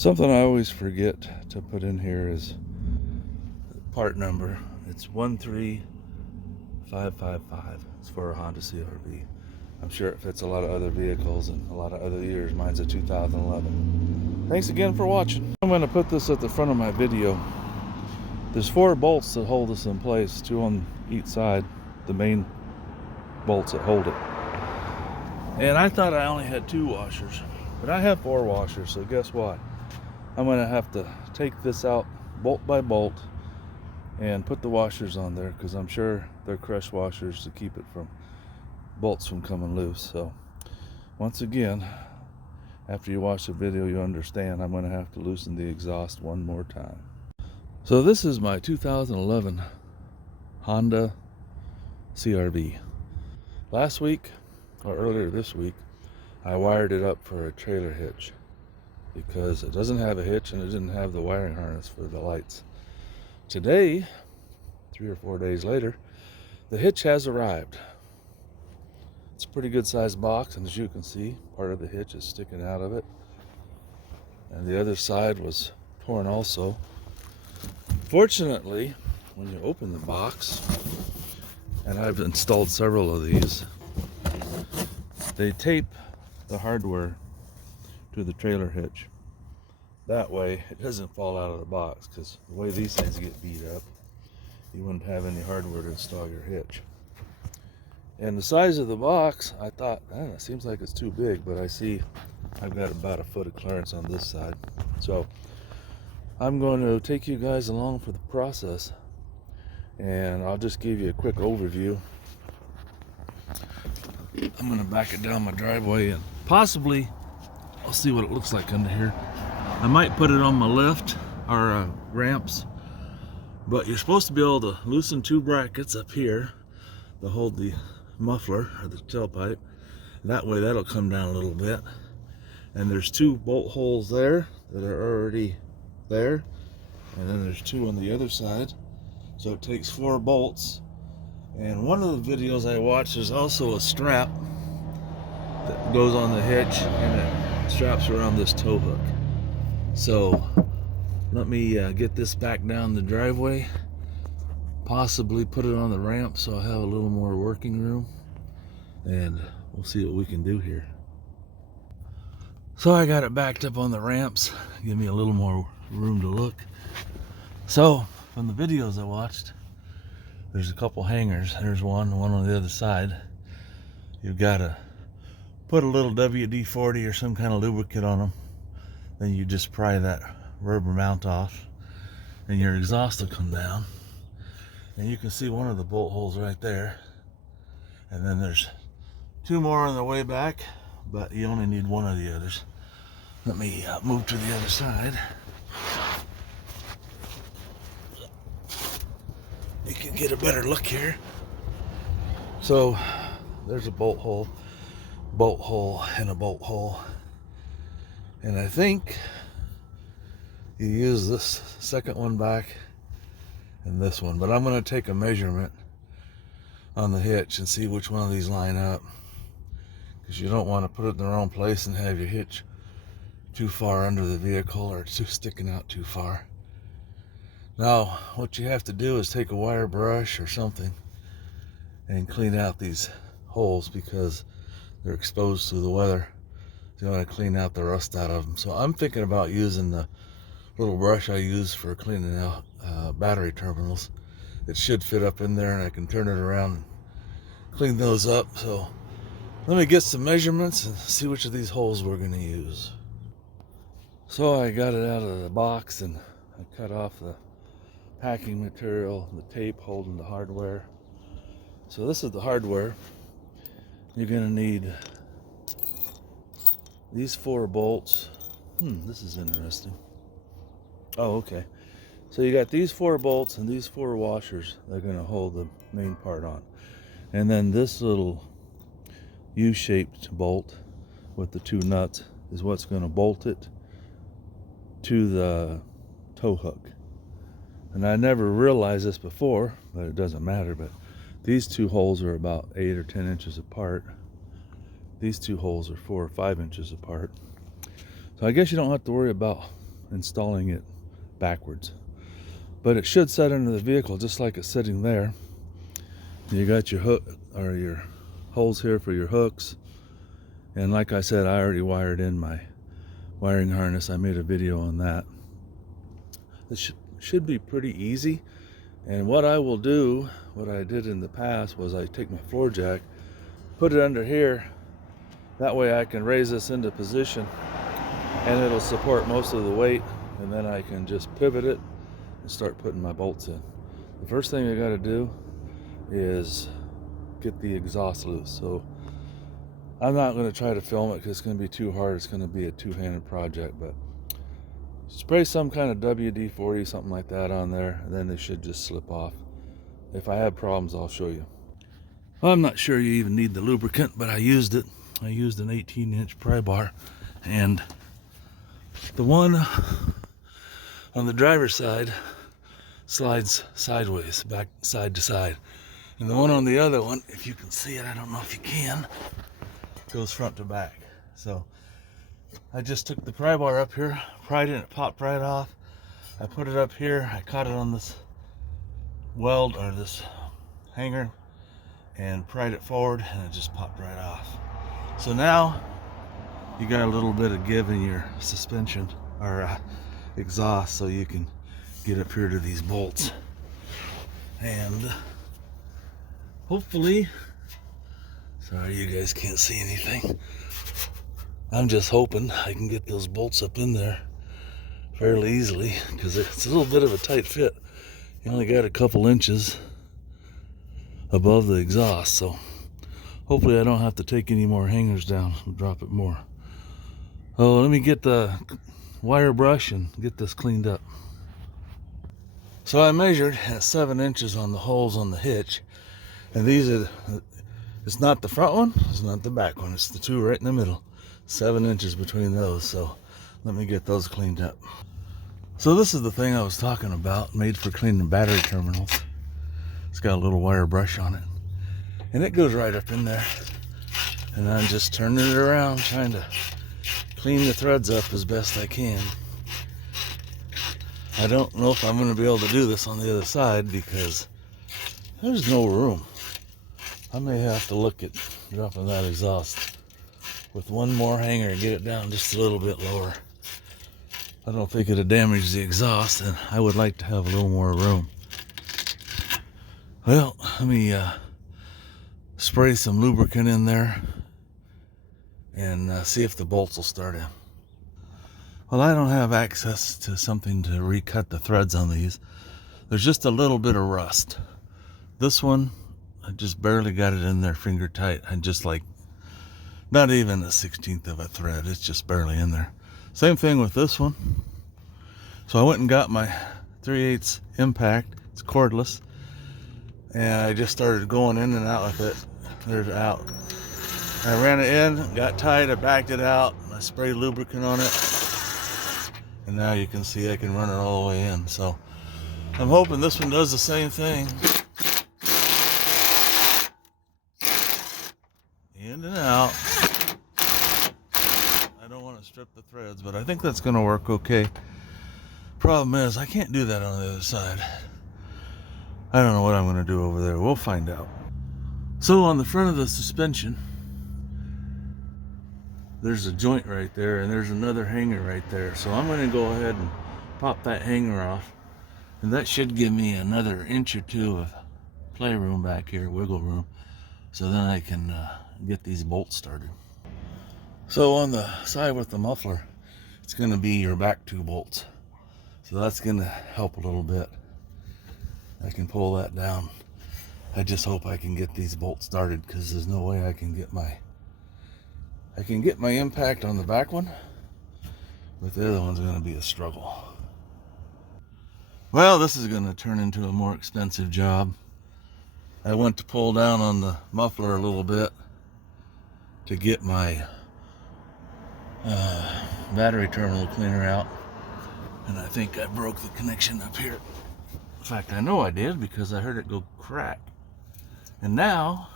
Something I always forget to put in here is part number. It's 13555. It's for a Honda CRV. I'm sure it fits a lot of other vehicles and a lot of other years. Mine's a 2011. Thanks again for watching. I'm going to put this at the front of my video. There's 4 bolts that hold this in place, 2 on each side, the main bolts that hold it. And I thought I only had 2 washers, but I have 4 washers, so guess what? I'm going to have to take this out bolt by bolt and put the washers on there, because I'm sure they're crush washers to keep it from bolts from coming loose. So once again, after you watch the video, you understand I'm going to have to loosen the exhaust one more time. So this is my 2011 Honda CRV. Last week, or earlier this week, I wired it up for a trailer hitch because it doesn't have a hitch and it didn't have the wiring harness for the lights. Today, 3 or 4 days later, the hitch has arrived. It's a pretty good sized box, and as you can see, part of the hitch is sticking out of it, and the other side was torn also. Fortunately, when you open the box, and I've installed several of these, they tape the hardware to the trailer hitch. That way it doesn't fall out of the box, because the way these things get beat up, you wouldn't have any hardware to install your hitch. And the size of the box, I thought, it seems like it's too big, but I see I've got about a foot of clearance on this side. So I'm going to take you guys along for the process, and I'll just give you a quick overview. I'm going to back it down my driveway, and possibly I'll see what it looks like under here. I might put it on my lift or ramps, but you're supposed to be able to loosen 2 brackets up here to hold the muffler or the tailpipe. That way that'll come down a little bit. And there's 2 bolt holes there that are already there, and then there's 2 on the other side, so it takes 4 bolts. And one of the videos I watched, there's also a strap that goes on the hitch, and it straps around this tow hook. So let me get this back down the driveway, possibly put it on the ramp so I have a little more working room, and we'll see what we can do here. So I got it backed up on the ramps, give me a little more room to look. So from the videos I watched, there's a couple hangers. There's one on the other side. You've got to put a little WD-40 or some kind of lubricant on them. Then you just pry that rubber mount off, and your exhaust will come down. And you can see one of the bolt holes right there. And then there's 2 more on the way back, but you only need 1 of the others. Let me move to the other side. You can get a better look here. So there's a bolt hole, and a bolt hole. And I think you use this second one back and this one, but I'm going to take a measurement on the hitch and see which one of these line up, because you don't want to put it in the wrong place and have your hitch too far under the vehicle or sticking out too far. Now what you have to do is take a wire brush or something and clean out these holes, because they're exposed to the weather. You want to clean out the rust out of them. So I'm thinking about using the little brush I use for cleaning out battery terminals. It should fit up in there, and I can turn it around and clean those up. So let me get some measurements and see which of these holes we're going to use. So I got it out of the box, and I cut off the packing material, the tape holding the hardware. So this is the hardware. You're going to need these 4 bolts. This is interesting. Oh, okay. So you got these 4 bolts and these 4 washers that are going to hold the main part on. And then this little U-shaped bolt with the 2 nuts is what's going to bolt it to the tow hook. And I never realized this before, but it doesn't matter. But these 2 holes are about 8 or 10 inches apart. These 2 holes are 4 or 5 inches apart. So I guess you don't have to worry about installing it backwards. But it should set into the vehicle just like it's sitting there. You got your hook or your holes here for your hooks. And like I said, I already wired in my wiring harness. I made a video on that. It should be pretty easy. And what I will do, what I did in the past, was I take my floor jack, put it under here. That way I can raise this into position and it'll support most of the weight, and then I can just pivot it and start putting my bolts in. The first thing I got to do is get the exhaust loose. So I'm not going to try to film it because it's going to be too hard. It's going to be a two-handed project, but spray some kind of WD-40, something like that on there, and then they should just slip off. If I have problems, I'll show you. Well, I'm not sure you even need the lubricant, but I used it. I used an 18-inch pry bar, and the one on the driver's side slides sideways, back side to side. And the one on the other one, if you can see it, I don't know if you can, goes front to back. So I just took the pry bar up here, pried it, and it popped right off. I put it up here, I caught it on this weld or this hanger and pried it forward, and it just popped right off. So now you got a little bit of give in your suspension or exhaust, so you can get up here to these bolts. And hopefully, sorry you guys can't see anything, I'm just hoping I can get those bolts up in there fairly easily, because it's a little bit of a tight fit. You only got a couple inches above the exhaust, so hopefully I don't have to take any more hangers down and drop it more. Oh, let me get the wire brush and get this cleaned up. So I measured at 7 inches on the holes on the hitch, and these are, it's not the front one, it's not the back one, it's the two right in the middle. 7 inches between those, so let me get those cleaned up. So this is the thing I was talking about, made for cleaning battery terminals. It's got a little wire brush on it, and it goes right up in there. And I'm just turning it around, trying to clean the threads up as best I can. I don't know if I'm going to be able to do this on the other side because there's no room. I may have to look at dropping that exhaust with one more hanger and get it down just a little bit lower. I don't think it'll damage the exhaust, and I would like to have a little more room. Well, let me spray some lubricant in there and see if the bolts will start in. Well, I don't have access to something to recut the threads on these. There's just a little bit of rust. This one, I just barely got it in there finger tight. I just like, not even a 1/16 of a thread. It's just barely in there. Same thing with this one. So I went and got my 3/8 impact. It's cordless. And I just started going in and out with it. There's out. I ran it in, got tight, I backed it out, and I sprayed lubricant on it. And now you can see I can run it all the way in. So I'm hoping this one does the same thing. In and out. I don't want to strip the threads, but I think that's going to work okay. Problem is, I can't do that on the other side. I don't know what I'm going to do over there. We'll find out. So on the front of the suspension, there's a joint right there, and there's another hanger right there. So I'm going to go ahead and pop that hanger off, and that should give me another inch or two of playroom back here, wiggle room, so then I can get these bolts started. So on the side with the muffler, it's going to be your back two bolts. So that's going to help a little bit. I can pull that down. I just hope I can get these bolts started, because there's no way I can get my impact on the back one, but the other one's going to be a struggle. Well, this is going to turn into a more expensive job. I went to pull down on the muffler a little bit to get my battery terminal cleaner out, and I think I broke the connection up here. In fact, I know I did, because I heard it go crack. And now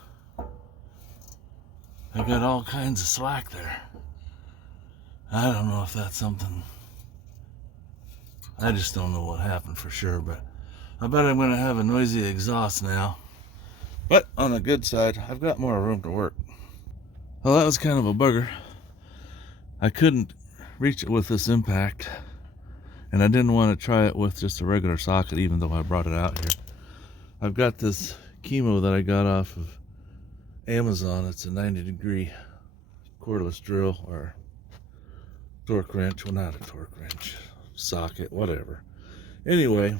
I got all kinds of slack there. I don't know if that's something I just don't know what happened for sure, but I bet I'm going to have a noisy exhaust now. But on the good side, I've got more room to work. Well, that was kind of a bugger. I couldn't reach it with this impact, and I didn't want to try it with just a regular socket, even though I brought it out here. I've got this chemo that I got off of Amazon. It's a 90-degree cordless drill or torque wrench. Well, not a torque wrench, socket, whatever. Anyway,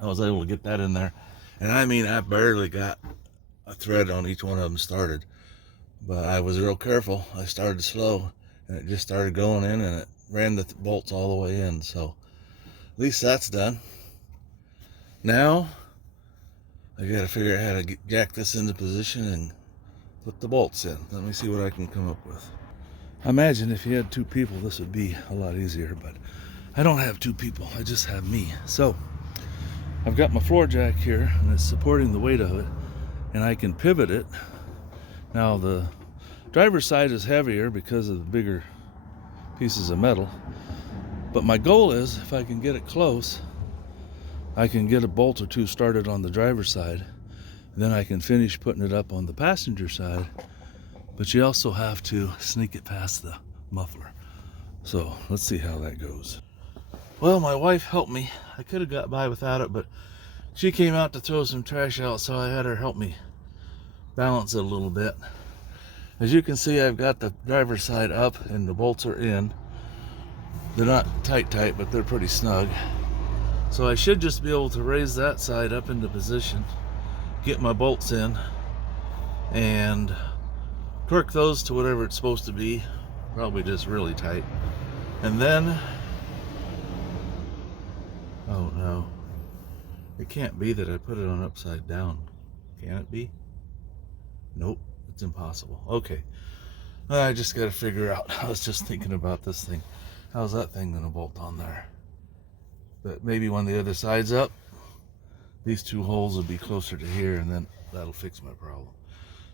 I was able to get that in there, and I mean, I barely got a thread on each one of them started, but I was real careful. I started slow, and it just started going in, and it ran the bolts all the way in. So at least that's done. Now I gotta figure out how to jack this into position and put the bolts in. Let me see what I can come up with. I imagine if you had two people, this would be a lot easier, but I don't have two people. I just have me. So I've got my floor jack here, and it's supporting the weight of it, and I can pivot it. Now the driver's side is heavier because of the bigger pieces of metal, but my goal is, if I can get it close, I can get a bolt or two started on the driver's side, then I can finish putting it up on the passenger side. But you also have to sneak it past the muffler. So let's see how that goes. Well, my wife helped me. I could have got by without it, but she came out to throw some trash out, so I had her help me balance it a little bit. As you can see, I've got the driver's side up and the bolts are in. They're not tight, but they're pretty snug. So I should just be able to raise that side up into position, get my bolts in, and torque those to whatever it's supposed to be, probably just really tight. And then, oh no, it can't be that I put it on upside down. Can it be? Nope, it's impossible. Okay, I just got to figure out. I was just thinking about this thing. How's that thing gonna bolt on there? But maybe when the other side's up, these two holes will be closer to here, and then that'll fix my problem.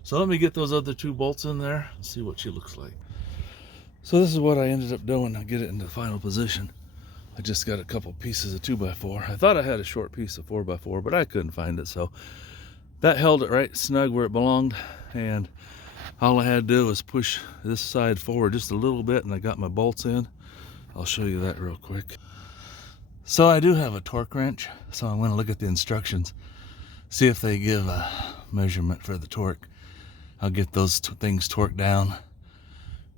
So let me get those other two bolts in there and see what she looks like. So this is what I ended up doing to get it into the final position. I just got a couple pieces of 2x4. I thought I had a short piece of 4x4, but I couldn't find it. So that held it right snug where it belonged. And all I had to do was push this side forward just a little bit, and I got my bolts in. I'll show you that real quick. So I do have a torque wrench, so I'm going to look at the instructions, see if they give a measurement for the torque. I'll get those things torqued down,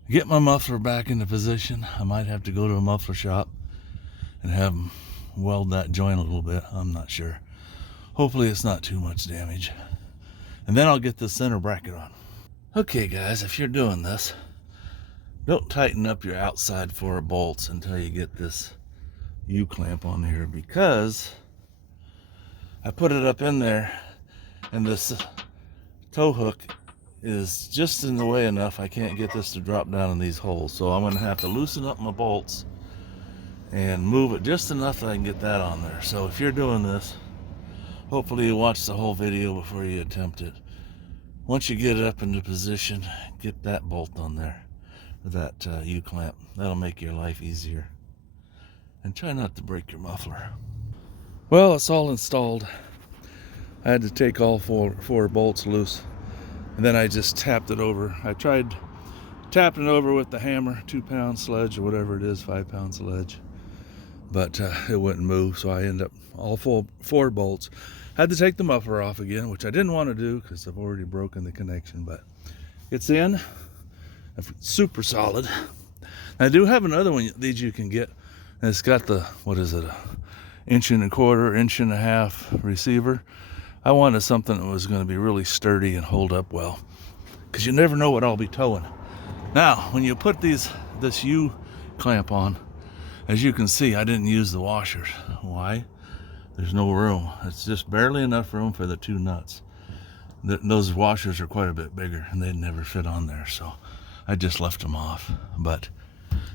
get my muffler back into position. I might have to go to a muffler shop and have them weld that joint a little bit. I'm not sure. Hopefully it's not too much damage. And then I'll get the center bracket on. Okay guys, if you're doing this, don't tighten up your outside four bolts until you get this U-clamp on here, because I put it up in there and this tow hook is just in the way enough. I can't get this to drop down in these holes, so I'm going to have to loosen up my bolts and move it just enough that I can get that on there. So if you're doing this, hopefully you watch the whole video before you attempt it. Once you get it up into position, get that bolt on there, that U-clamp. That'll make your life easier. And try not to break your muffler. Well, it's all installed. I had to take all four bolts loose, and then I just tapped it over. I tried tapping it over with the hammer, 2-pound sledge or whatever it is, 5-pound sledge, but it wouldn't move. So I ended up all four bolts. Had to take the muffler off again, which I didn't want to do because I've already broken the connection, but it's in. It's super solid. I do have another one that you can get. And it's got the, what is it, 1.25 inch, 1.5 receiver. I wanted something that was going to be really sturdy and hold up well, because you never know what I'll be towing. Now, when you put this U-clamp on, as you can see, I didn't use the washers. Why? There's no room. It's just barely enough room for the two nuts. Those washers are quite a bit bigger, and they'd never fit on there, so I just left them off. But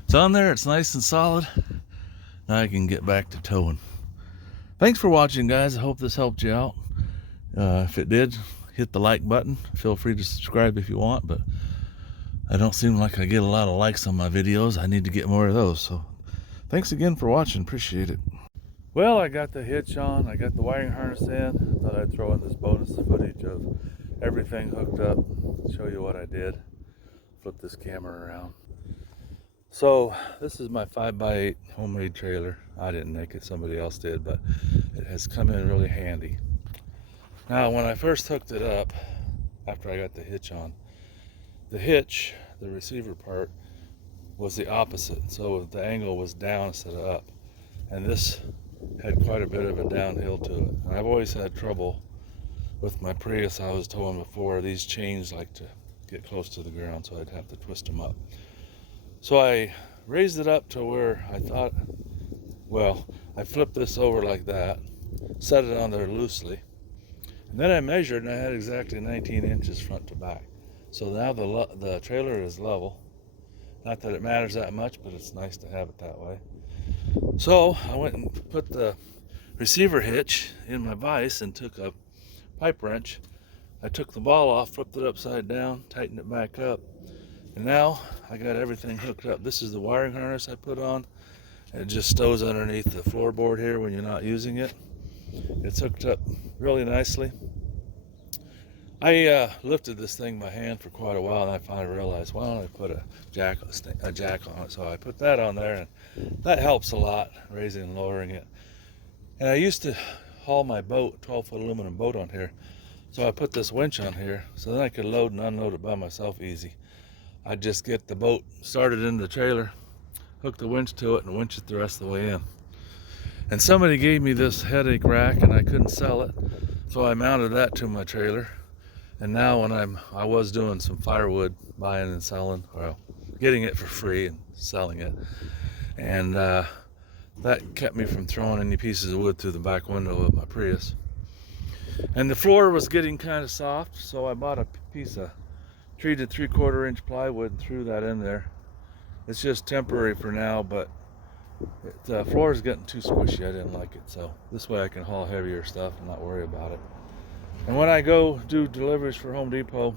it's on there. It's nice and solid. Now I can get back to towing. Thanks for watching, guys. I hope this helped you out. If it did, hit the like button. Feel free to subscribe if you want, but I don't seem like I get a lot of likes on my videos. I need to get more of those. So Thanks again for watching. Appreciate it. Well, I got the hitch on. I got the wiring harness in. Thought I'd throw in this bonus footage of everything hooked up. Show you what I did. Flip this camera around. So this is my 5x8 homemade trailer. I didn't make it, somebody else did, but it has come in really handy. Now, when I first hooked it up, after I got the hitch on, the hitch, the receiver part, was the opposite. So the angle was down instead of up. And this had quite a bit of a downhill to it. And I've always had trouble with my Prius. I was told before, these chains like to get close to the ground, so I'd have to twist them up. So I raised it up to where I thought, well, I flipped this over like that, set it on there loosely, and then I measured and I had exactly 19 inches front to back. So now the trailer is level. Not that it matters that much, but it's nice to have it that way. So I went and put the receiver hitch in my vise and took a pipe wrench. I took the ball off, flipped it upside down, tightened it back up, and now I got everything hooked up. This is the wiring harness I put on. It just stows underneath the floorboard here when you're not using it. It's hooked up really nicely. I lifted this thing by hand for quite a while, and I finally realized, why don't I put a jack on it? So I put that on there, and that helps a lot, raising and lowering it. And I used to haul my boat, 12-foot aluminum boat, on here. So I put this winch on here, so then I could load and unload it by myself easy. I'd just get the boat started in the trailer, hook the winch to it, and winch it the rest of the way in. And somebody gave me this headache rack, and I couldn't sell it, so I mounted that to my trailer. And now when I was doing some firewood buying and selling, well, getting it for free and selling it, and that kept me from throwing any pieces of wood through the back window of my Prius. And the floor was getting kind of soft, so I bought a piece of treated 3/4 inch plywood and threw that in there. It's just temporary for now, but the floor is getting too squishy. I didn't like it, so this way I can haul heavier stuff and not worry about it. And when I go do deliveries for Home Depot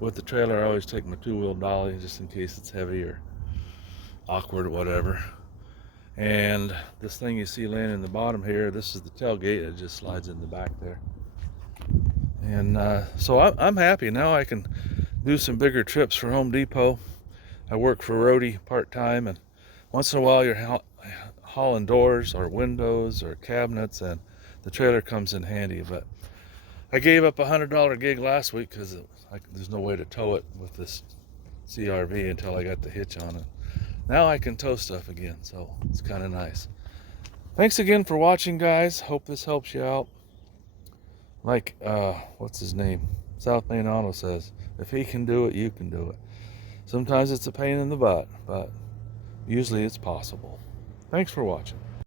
with the trailer, I always take my 2-wheel dolly just in case it's heavy or awkward or whatever. And this thing you see laying in the bottom here, this is the tailgate. It just slides in the back there. And so I'm happy. Now I can do some bigger trips for Home Depot. I work for Roadie part-time, and once in a while you're hauling doors or windows or cabinets, and the trailer comes in handy. But I gave up a $100 gig last week because there's no way to tow it with this CRV until I got the hitch on it. Now I can tow stuff again, so it's kind of nice. Thanks again for watching, guys. Hope this helps you out. Like, what's his name? South Main Auto says, if he can do it, you can do it. Sometimes it's a pain in the butt, but usually it's possible. Thanks for watching.